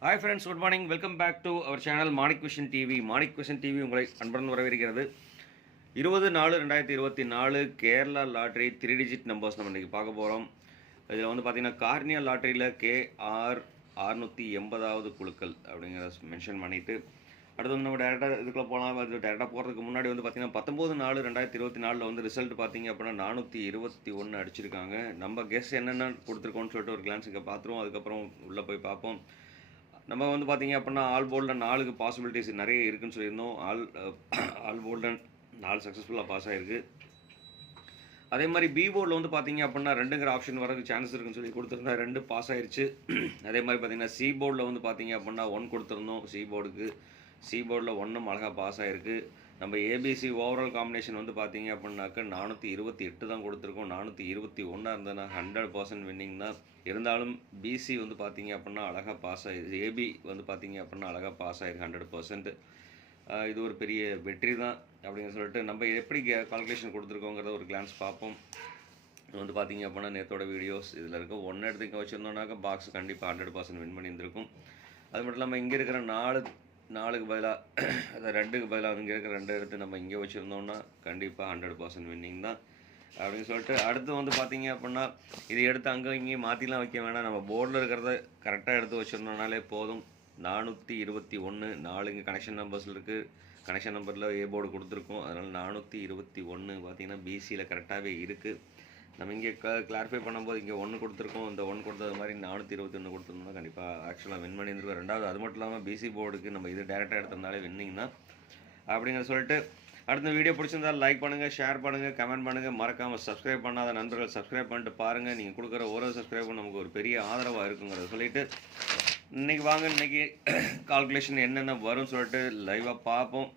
Hi friends, good morning. Welcome back to our channel Manik vision TV. Manik vision TV உங்களை அன்புடன் வரவேற்கிறது. 20/4/2024 Kerala lottery 3 digit numbers நம்ம இன்றைக்கி பார்க்க போகிறோம். இதில் வந்து பார்த்திங்கன்னா கார்னியா லாட்ரியில் KR 680வது குழுக்கள் அப்படிங்கிறத மென்ஷன் பண்ணிவிட்டு அடுத்து வந்து நம்ம டேரெக்டாக இதுக்குள்ளே போகலாம். அது டேரெக்டாக போகிறதுக்கு முன்னாடி வந்து பார்த்திங்கன்னா 19/4/2024 வந்து ரிசல்ட் பார்த்திங்க அப்படின்னா 421 அடிச்சிருக்காங்க. நம்ம கெஸ் என்னென்ன கொடுத்துருக்கோன்னு சொல்லிட்டு ஒரு கிளான்ஸ் இங்கே பார்த்துருவோம். அதுக்கப்புறம் உள்ளே போய் பார்ப்போம். நம்ம வந்து பார்த்திங்க அப்படின்னா ஆல் போல்டில் 4 பாசிபிலிட்டிஸ் நிறைய இருக்குதுன்னு சொல்லியிருந்தோம். ஆல் போல்டன் 4 சக்ஸஸ்ஃபுல்லாக பாஸ் ஆகிருக்கு. அதே மாதிரி பி போர்டில் வந்து பார்த்திங்க அப்படின்னா 2ங்கிற ஆப்ஷன் வரதுக்கு சான்ஸ் இருக்குன்னு சொல்லி கொடுத்துருந்தா 2 பாஸ் ஆயிடுச்சு. அதே மாதிரி பார்த்திங்கன்னா சி போர்டில் வந்து பார்த்திங்க அப்படின்னா 1 கொடுத்துருந்தோம். சி போர்டில் 1ம் அழகாக பாஸ் ஆகிருக்கு. நம்ம ஏபிசி ஓவரால் காம்பினேஷன் வந்து பார்த்திங்க அப்படின்னாக்க 428 தான் கொடுத்துருக்கோம். 421 இருந்ததுன்னா 100% வின்னிங் தான். இருந்தாலும் பிசி வந்து பார்த்திங்க அப்படின்னா அழகாக பாஸ் ஆகிடுது. ஏபி வந்து பார்த்திங்க அப்படின்னா அழகாக பாஸ் ஆகிருக்கு 100%. இது ஒரு பெரிய வெற்றி தான் அப்படின்னு சொல்லிட்டு நம்ம எப்படி கால்குலேஷன் கொடுத்துருக்கோங்கிறத ஒரு கிளான்ஸ் பார்ப்போம். வந்து பார்த்திங்க அப்படின்னா நேற்றோட வீடியோஸ் இதில் இருக்க 1 எடுத்து இங்கே வச்சுருந்தோம்னாக்கா பாக்ஸ் கண்டிப்பாக 100% வின் பண்ணியிருந்திருக்கும். அது மட்டும் இல்லாமல் இங்கே இருக்கிற 4க்கு பதிலாக அதை 2க்கு பதிலாக இங்கே இருக்கிற 2 எடுத்து நம்ம இங்கே வச்சுருந்தோம்னா கண்டிப்பாக 100% வின்னிங் தான் அப்படின்னு சொல்லிட்டு அடுத்து வந்து பார்த்திங்க அப்படின்னா இது எடுத்து அங்கே இங்கேயும் மாற்றிலாம் வைக்க வேணாம். நம்ம போர்டில் இருக்கிறத கரெக்டாக எடுத்து வச்சுருந்தோம்னாலே போதும். 421 4 இங்கே கனெக்ஷன் நம்பர்ஸில் இருக்குது. கனெக்ஷன் நம்பரில் ஏ போர்டு கொடுத்துருக்கோம். அதனால் 421 பார்த்திங்கன்னா பிசியில் கரெக்டாகவே இருக்குது. நம்ம இங்கே கிளாரிஃபை பண்ணும்போது இங்கே 1 கொடுத்துருக்கோம். இந்த 1 கொடுத்தது மாதிரி 421 கொடுத்துருந்தோம்னா கண்டிப்பாக ஆக்சுவலாக வின் பண்ணியிருந்துருக்கோம். ரெண்டாவது அது மட்டும் இல்லாமல் பிசி போர்டுக்கு நம்ம இது டேரெக்டாக எடுத்திருந்தாலே வின்னிங் தான் அப்படிங்கிற சொல்லிட்டு அடுத்த வீடியோ பிடிச்சிருந்தால் லைக் பண்ணுங்கள், ஷேர் பண்ணுங்கள், கமெண்ட் பண்ணுங்கள். மறக்காமல் சப்ஸ்கிரைப் பண்ணாத நண்பர்கள் சப்ஸ்கிரைப் பண்ணிட்டு பாருங்கள். நீங்கள் கொடுக்குற ஒரு சப்ஸ்கிரைப் நமக்கு ஒரு பெரிய ஆதரவாக இருக்குங்கிறத சொல்லிவிட்டு இன்றைக்கி வாங்க, இன்றைக்கி கால்குலேஷன் என்னென்ன வரும்னு சொல்லிட்டு லைவாக பார்ப்போம்.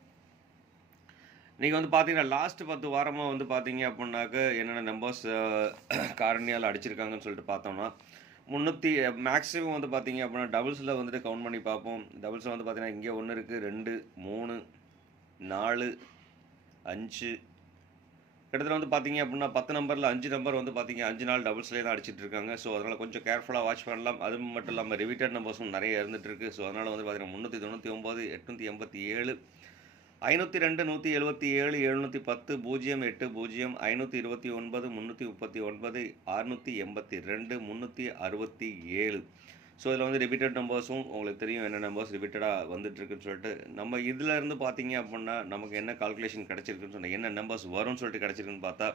இன்றைக்கி வந்து பார்த்திங்கன்னா லாஸ்ட்டு 10 வாரமாக வந்து பார்த்திங்க அப்படின்னாக்க என்னென்ன நம்பர்ஸ் காரணியால் அடிச்சிருக்காங்கன்னு சொல்லிட்டு பார்த்தோம்னா 300 மேக்ஸிமம் வந்து பார்த்திங்க அப்படின்னா டபுள்ஸில் வந்துட்டு கவுண்ட் பண்ணி பார்ப்போம். டபுள்ஸில் வந்து பார்த்திங்கன்னா இங்கே 1 இருக்குது, 2, 3, 4, 5 கிட்டத்தட்ட வந்து பார்த்திங்க அப்படின்னா 10 நம்பரில் 5 நம்பர் வந்து பார்த்திங்க 5 நாள் டபுள்ஸ்லேயே தான் அடிச்சிட்டு இருக்காங்க. ஸோ அதனால் கொஞ்சம் கேர்ஃபுல்லாக வாட்ச் பண்ணலாம். அது மட்டும் இல்லாமல் ரிவீட்டட் நம்பர்ஸும் நிறைய இருந்துகிட்டு இருக்குது. ஸோ அதனால் வந்து பார்த்திங்கன்னா 399, 887, 502, 177, 710, 080, 529, 339, 682, 367. ஸோ இதில் வந்து ரிப்பீட்டட் நம்பர்ஸும் உங்களுக்கு தெரியும் என்ன நம்பர்ஸ் ரிப்பீட்டடாக வந்துட்டுருக்குன்னு சொல்லிட்டு நம்ம இதில் இருந்து பார்த்தீங்க அப்படின்னா நமக்கு என்ன கால்குலேஷன் கிடச்சிருக்குன்னு சொன்னால் என்ன நம்பர்ஸ் வரும்னு சொல்லிட்டு கிடச்சிருக்குன்னு பார்த்தா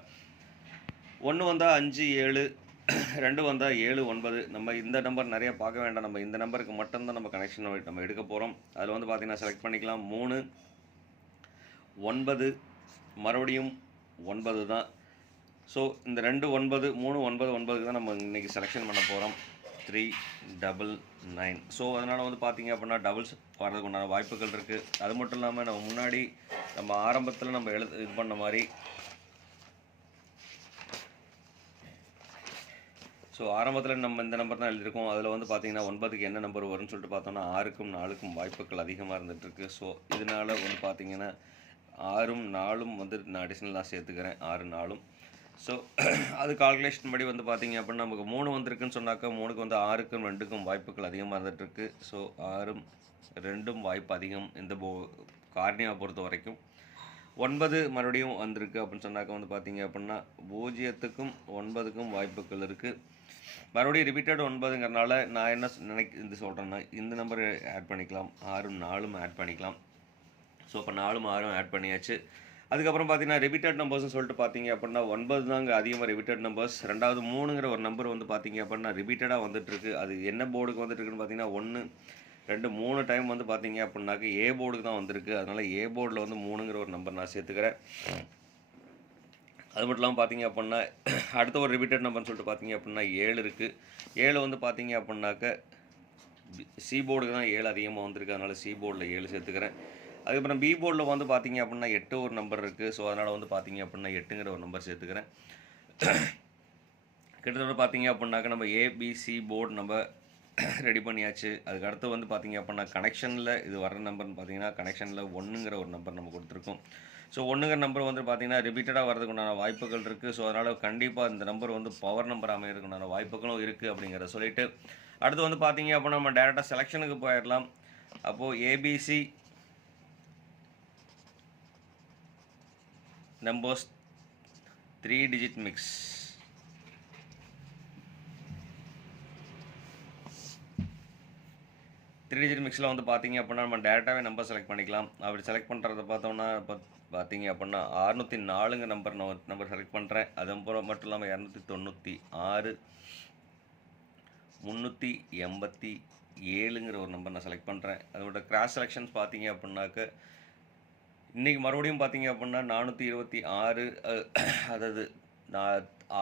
1 வந்தால் 5, 7, 2 வந்தால் 7, 9. நம்ம இந்த நம்பர் நிறைய பார்க்க வேண்டாம். நம்ம இந்த நம்பருக்கு மட்டும்தான் நம்ம கனெக்ஷன் நம்ம எடுக்க போகிறோம். அதில் வந்து பார்த்திங்கன்னா செலக்ட் பண்ணிக்கலாம். 3, 9, மறுபடியும் 9 தான். ஸோ இந்த 2, 9, 3, 9, 9க்கு தான் நம்ம இன்றைக்கி செலெக்ஷன் பண்ண போகிறோம். 399. ஸோ அதனால் வந்து பார்த்திங்க அப்படின்னா டபுள்ஸ் வர்றதுக்கு உண்டான வாய்ப்புகள் இருக்குது. அது மட்டும் இல்லாமல் நம்ம முன்னாடி நம்ம ஆரம்பத்தில் நம்ம இது பண்ண மாதிரி ஸோ ஆரம்பத்தில் நம்ம இந்த நம்பர் தான் எழுதியிருக்கோம். அதில் வந்து பார்த்திங்கன்னா 9க்கு என்ன நம்பர் வரும்னு சொல்லிட்டு பார்த்தோம்னா 6க்கும் 4க்கும் வாய்ப்புகள் அதிகமாக இருந்துகிட்ருக்கு. ஸோ இதனால் வந்து பார்த்திங்கன்னா 6ம் 4ம் வந்து நான் அடிஷ்னலாக சேர்த்துக்கிறேன். 6, 4. ஸோ அது கால்குலேஷன் படி வந்து பார்த்திங்க அப்படின்னா நமக்கு 3 வந்திருக்குன்னு சொன்னாக்கா 3க்கு வந்து 6க்கும் 2க்கும் வாய்ப்புகள் அதிகமாக இருந்துகிட்ருக்கு. ஸோ 6ம் 2ம் வாய்ப்பு அதிகம் இந்த கார்னியாவை பொறுத்த வரைக்கும். 9 மறுபடியும் வந்திருக்கு அப்படின்னு சொன்னாக்கா வந்து பார்த்திங்க அப்படின்னா 0க்கும் 9க்கும் வாய்ப்புகள் இருக்குது. மறுபடியும் ரிப்பீட்டட் 9ங்கிறனால நான் என்ன இது சொல்கிறேன்னா இந்த நம்பர் ஆட் பண்ணிக்கலாம். 6ம் 4ம் ஆட் பண்ணிக்கலாம். ஸோ இப்போ 4ம் 6ம் ஆட் பண்ணியாச்சு. அதுக்கப்புறம் பார்த்திங்கன்னா ரிப்பீட்டட் நம்பர்ஸ்னு சொல்லிட்டு பார்த்திங்க அப்படின்னா 9 தாங்க அதிகமாக ரிப்பீட்டட் நம்பர்ஸ். ரெண்டாவது 3ங்கிற ஒரு நம்பர் வந்து பார்த்திங்க அப்படின்னா ரிப்பீட்டடாக வந்துட்டுருக்கு. அது என்ன போர்டுக்கு வந்துட்டுருக்குன்னு பார்த்திங்கன்னா 1, 2, 3 டைம் வந்து பார்த்திங்க அப்படின்னாக்க ஏ போர்டுக்கு தான் வந்திருக்கு. அதனால் ஏ போர்டில் வந்து 3ங்கிற ஒரு நம்பர் நான் சேர்த்துக்கிறேன். அது மட்டும் இல்லாமல் பார்த்திங்க அப்படின்னா அடுத்த ஒரு ரிப்பீட்டட் நம்பர்னு சொல்லிட்டு பார்த்திங்க அப்படின்னா 7 இருக்குது. 7 வந்து பார்த்திங்க அப்படின்னாக்க சி போர்டுக்கு தான் 7 அதிகமாக வந்திருக்கு. அதனால் சி போர்டில் 7 சேர்த்துக்கிறேன். அதுக்கப்புறம் பி போர்டில் வந்து பார்த்திங்க அப்படின்னா 8 ஒரு நம்பர் இருக்குது. ஸோ அதனால் வந்து பார்த்திங்க அப்படின்னா 8ங்கிற ஒரு நம்பர் சேர்த்துக்கிறேன். கிட்டத்தட்ட பார்த்திங்க அப்படின்னாக்க நம்ம ஏபிசி போர்டு நம்ம ரெடி பண்ணியாச்சு. அதுக்கு அடுத்து வந்து பார்த்திங்க அப்படின்னா கனெக்ஷனில் இது வர்ற நம்பர்னு பார்த்திங்கன்னா கனெக்ஷனில் 1ங்கிற ஒரு நம்பர் நம்ம கொடுத்துருக்கோம். ஸோ 1ங்கிற நம்பர் வந்து பார்த்தீங்கன்னா ரிப்பீட்டடாக வரதுக்கு உண்டான வாய்ப்புகள் இருக்குது. ஸோ அதனால் கண்டிப்பாக இந்த நம்பர் வந்து பவர் நம்பர் அமையறதுக்கு உண்டான வாய்ப்புகளும் இருக்குது அப்படிங்கிறத சொல்லிட்டு, அடுத்து வந்து பார்த்தீங்க அப்படின்னா நம்ம டேரெக்டாக செலெக்ஷனுக்கு போயிடலாம். அப்போது ABC numbers 3 digit mix. Three digit மிக்ஸில் வந்து பார்த்தீங்க அப்படின்னா நம்ம டேரெக்டாகவே நம்பர் செலக்ட் பண்ணிக்கலாம். அப்படி செலக்ட் பண்ணுறத பார்த்தோம்னா பார்த்தீங்க அப்படின்னா 604ங்க நம்பர் செலக்ட் பண்ணுறேன். அது மட்டும் இல்லாமல் 296 387ங்கிற ஒரு நம்பர் நான் செலக்ட் பண்ணுறேன். அதோட கிராஸ் செலெக்ஷன்ஸ் பார்த்தீங்க அப்படின்னாக்க இன்றைக்கி மறுபடியும் பார்த்தீங்க அப்படின்னா 426 அதாவது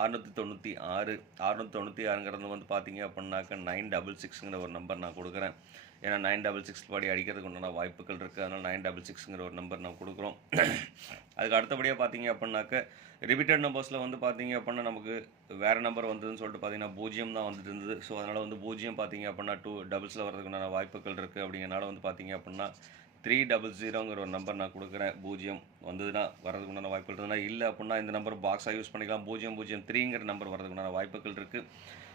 696ங்கிறது வந்து பார்த்தீங்க அப்படின்னாக்க 966ங்கிற ஒரு நம்பர் நான் கொடுக்குறேன். ஏன்னா 966 படி அடிக்கிறதுக்கு உண்டான வாய்ப்புகள் இருக்குது. அதனால் 966ங்கிற ஒரு நம்பர் நான் கொடுக்குறோம். அதுக்கு அடுத்தபடியாக பார்த்தீங்க அப்படின்னாக்க ரிப்பீட்டட் நம்பர்ஸில் வந்து பார்த்தீங்க அப்படின்னா நமக்கு வேறு நம்பர் வந்ததுன்னு சொல்லிட்டு பார்த்தீங்கன்னா 0 தான் வந்துட்டு இருந்தது. ஸோ அதனால் வந்து 0 பார்த்தீங்க அப்படின்னா 2 டபுள்ஸில் வரதுக்கு உண்டான வாய்ப்புகள் இருக்குது. அப்படிங்கிறனால வந்து பார்த்தீங்க அப்படின்னா 300ங்கிற ஒரு நம்பர் நான் கொடுக்குறேன். 0 வந்ததுன்னா வரதுக்கு உண்டான வாய்ப்புகள் இருந்ததுன்னா, இல்லை அப்படின்னா இந்த நம்பர் பாக்ஸாக யூஸ் பண்ணிக்கலாம். 003ங்கிற நம்பர் வரதுக்கு உண்டான வாய்ப்புகள் இருக்குது.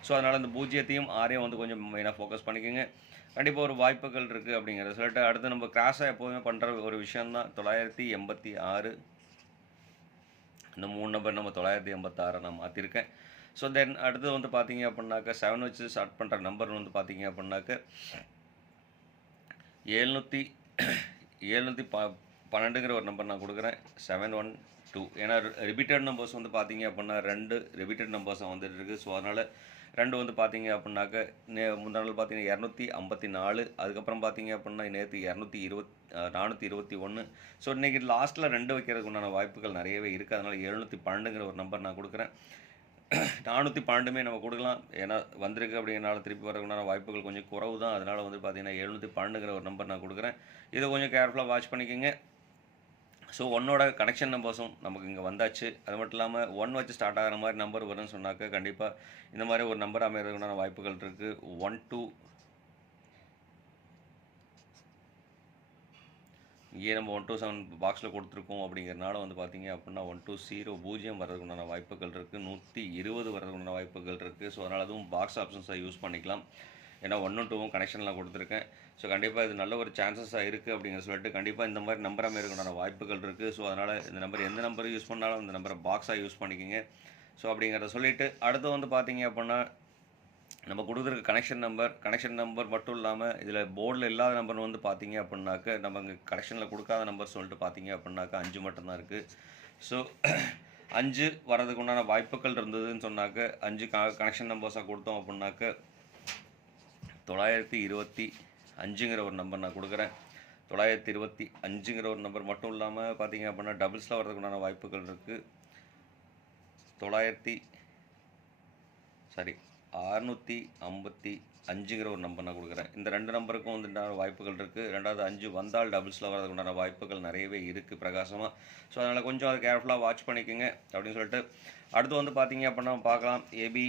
ஸோ அதனால் அந்த 0த்தையும் 6யும் வந்து கொஞ்சம் மெயினாக ஃபோக்கஸ் பண்ணிக்கோங்க. கண்டிப்பாக ஒரு வாய்ப்புகள் இருக்குது அப்படிங்கிறத சொல்லிட்டு, அடுத்து நம்ம கிராஸாக எப்போதுமே பண்ணுற ஒரு விஷயம் தான் 986. இந்த 3 நம்பர் நம்ம 986 நான் மாற்றிருக்கேன். ஸோ தென் அடுத்து வந்து பார்த்தீங்க அப்படின்னாக்க 7 வச்சு ஸ்டார்ட் பண்ணுற நம்பர் வந்து பார்த்தீங்க அப்படின்னாக்க 712ங்கிற ஒரு நம்பர் நான் கொடுக்குறேன். 712. ஏன்னா ரிப்பீட்டட் நம்பர்ஸ் வந்து பார்த்தீங்க அப்படின்னா 2 ரிப்பீட்டட் நம்பர்ஸாக வந்துட்டு இருக்குது. ஸோ அதனால் 2 வந்து பார்த்தீங்க அப்படின்னாக்க முந்தா நாள் பார்த்தீங்கன்னா 254, அதுக்கப்புறம் பார்த்தீங்க அப்படின்னா நேற்று 421. ஸோ இன்றைக்கி லாஸ்ட்டில் 2 வைக்கிறதுக்கு உண்டான வாய்ப்புகள் நிறையவே இருக்குது. அதனால் 712ங்கிற ஒரு நம்பர் நான் கொடுக்குறேன். 412மே நம்ம கொடுக்கலாம். ஏன்னா வந்திருக்கு அப்படிங்கிறனால திருப்பி வரதுக்குண்டான வாய்ப்புகள் கொஞ்சம் குறவு தான். அதனால் வந்து பார்த்தீங்கன்னா 712ங்கிற ஒரு நம்பர் நான் கொடுக்குறேன். இதை கொஞ்சம் கேர்ஃபுல்லாக வாட்ச் பண்ணிக்கோங்க. ஸோ 1ஓட கனெக்ஷன் நம்பர்ஸும் நமக்கு இங்கே வந்தாச்சு. அது மட்டும் இல்லாமல் 1 வச்சு ஸ்டார்ட் ஆகிற மாதிரி நம்பர் வரும்னு சொன்னாக்க கண்டிப்பாக இந்த மாதிரி ஒரு நம்பர் அமைகிறதுக்குண்டான வாய்ப்புகள் இருக்குது. 12 இங்கே நம்ம 127 பாக்ஸில் கொடுத்துருக்கோம். அப்படிங்கிறனால வந்து பார்த்தீங்க அப்படின்னா 120 வரதுக்குண்டான வாய்ப்புகள் இருக்குது. 120 வரதுக்குண்டான வாய்ப்புகள் இருக்குது. ஸோ அதனால் அதுவும் பாக்ஸ் ஆப்ஷன்ஸாக யூஸ் பண்ணிக்கலாம். ஏன்னா 1ம் 2ம் கனெக்ஷன்லாம் கொடுத்துருக்கேன். ஸோ கண்டிப்பாக இது நல்ல ஒரு சான்சஸாக இருக்குது அப்படிங்கிற சொல்லிட்டு கண்டிப்பாக இந்த மாதிரி நம்பர் அமைகிறதுக்குண்டான வாய்ப்புகள் இருக்குது. ஸோ அதனால் இந்த நம்பர் எந்த நம்பர் யூஸ் பண்ணாலும் இந்த நம்பரை பாக்ஸாக யூஸ் பண்ணிக்கோங்க. ஸோ அப்படிங்கிறத சொல்லிவிட்டு அடுத்து வந்து பார்த்தீங்க அப்படின்னா நம்ம கொடுத்துருக்க கனெக்ஷன் நம்பர் மட்டும் இல்லாமல் இதில் போர்டில் இல்லாத நம்பர் வந்து பார்த்தீங்க அப்படின்னாக்க நம்ம இங்கே கனெக்ஷனில் கொடுக்காத நம்பர் சொல்லிட்டு பார்த்தீங்க அப்படின்னாக்கா 5 மட்டும்தான் இருக்குது. ஸோ 5 வரதுக்கு உண்டான வாய்ப்புகள் இருந்ததுன்னு சொன்னாக்க 5 கனெக்ஷன் நம்பர்ஸாக கொடுத்தோம் அப்படின்னாக்க 925ங்கிற ஒரு நம்பர் நான் கொடுக்குறேன். 925ங்கிற ஒரு நம்பர் மட்டும் இல்லாமல் பார்த்தீங்க அப்படின்னா டபுள்ஸில் வரதுக்கு உண்டான வாய்ப்புகள் இருக்குது. 655ங்கிற ஒரு நம்பர் நான் கொடுக்குறேன். இந்த 2 நம்பருக்கும் வந்து வாய்ப்புகள் இருக்குது. ரெண்டாவது 5 வந்தால் டபுள்ஸில் வரதுக்கு உண்டான வாய்ப்புகள் நிறையவே இருக்குது பிரகாசமாக. ஸோ அதனால் கொஞ்சம் அதை கேர்ஃபுல்லாக வாட்ச் பண்ணிக்கோங்க அப்படின்னு சொல்லிட்டு அடுத்து வந்து பார்த்தீங்க அப்படின்னா பார்க்கலாம். AB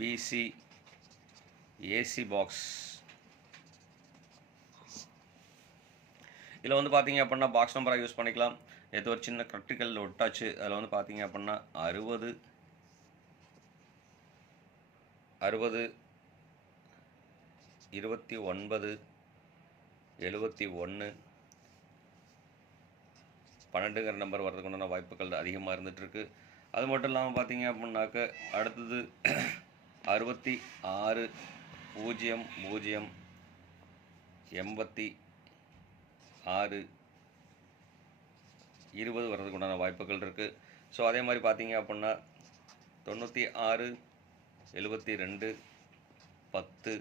PC AC box. இதில் வந்து பார்த்தீங்க அப்படின்னா பாக்ஸ் நம்பராக யூஸ் பண்ணிக்கலாம். ஏதோ ஒரு சின்ன கிரிட்டிக்கல் விட்டாச்சு. அதில் வந்து பார்த்தீங்க அப்படின்னா 60 29 71 12ங்கிற நம்பர் வரதுக்கு உண்டான வாய்ப்புகள் அதிகமாக இருந்துகிட்ருக்கு. அது மட்டும் இல்லாமல் பார்த்தீங்க அப்படின்னாக்க அடுத்தது 66 00 86 20 வரதுக்கு உண்டான வாய்ப்புகள் இருக்குது. ஸோ அதே மாதிரி பார்த்தீங்க அப்படின்னா 96 72 10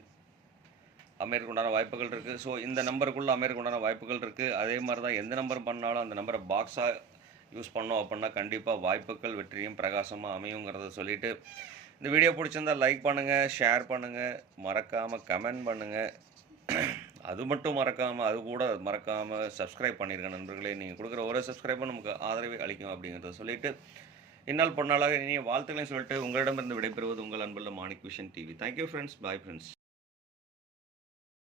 அமையறதுக்கு உண்டான வாய்ப்புகள் இருக்குது. ஸோ இந்த நம்பருக்குள்ளே அமையறதுக்கு உண்டான வாய்ப்புகள் இருக்குது. அதே மாதிரி தான் எந்த நம்பர் பண்ணாலும் அந்த நம்பரை பாக்ஸாக யூஸ் பண்ணோம் அப்படின்னா கண்டிப்பாக வாய்ப்புகள் வெற்றியும் பிரகாசமாக அமையுங்கிறத சொல்லிவிட்டு இந்த வீடியோ பிடிச்சிருந்தால் லைக் பண்ணுங்கள், ஷேர் பண்ணுங்கள், மறக்காமல் கமெண்ட் பண்ணுங்கள். அது மட்டும் மறக்காமல் சப்ஸ்கிரைப் பண்ணிடுங்க நண்பர்களே. நீங்கள் கொடுக்குற ஒரு சப்ஸ்கிரைபும் நமக்கு ஆதரவை அளிக்கும் அப்படிங்கிறத சொல்லிவிட்டு இந்நாள் பொன்னாளாக இனிய வாழ்த்துக்களையும் சொல்லிட்டு உங்களிடமிருந்து விடைபெறுவது உங்கள் அன்புள்ள Manik vision TV. Thank you friends. Bye friends.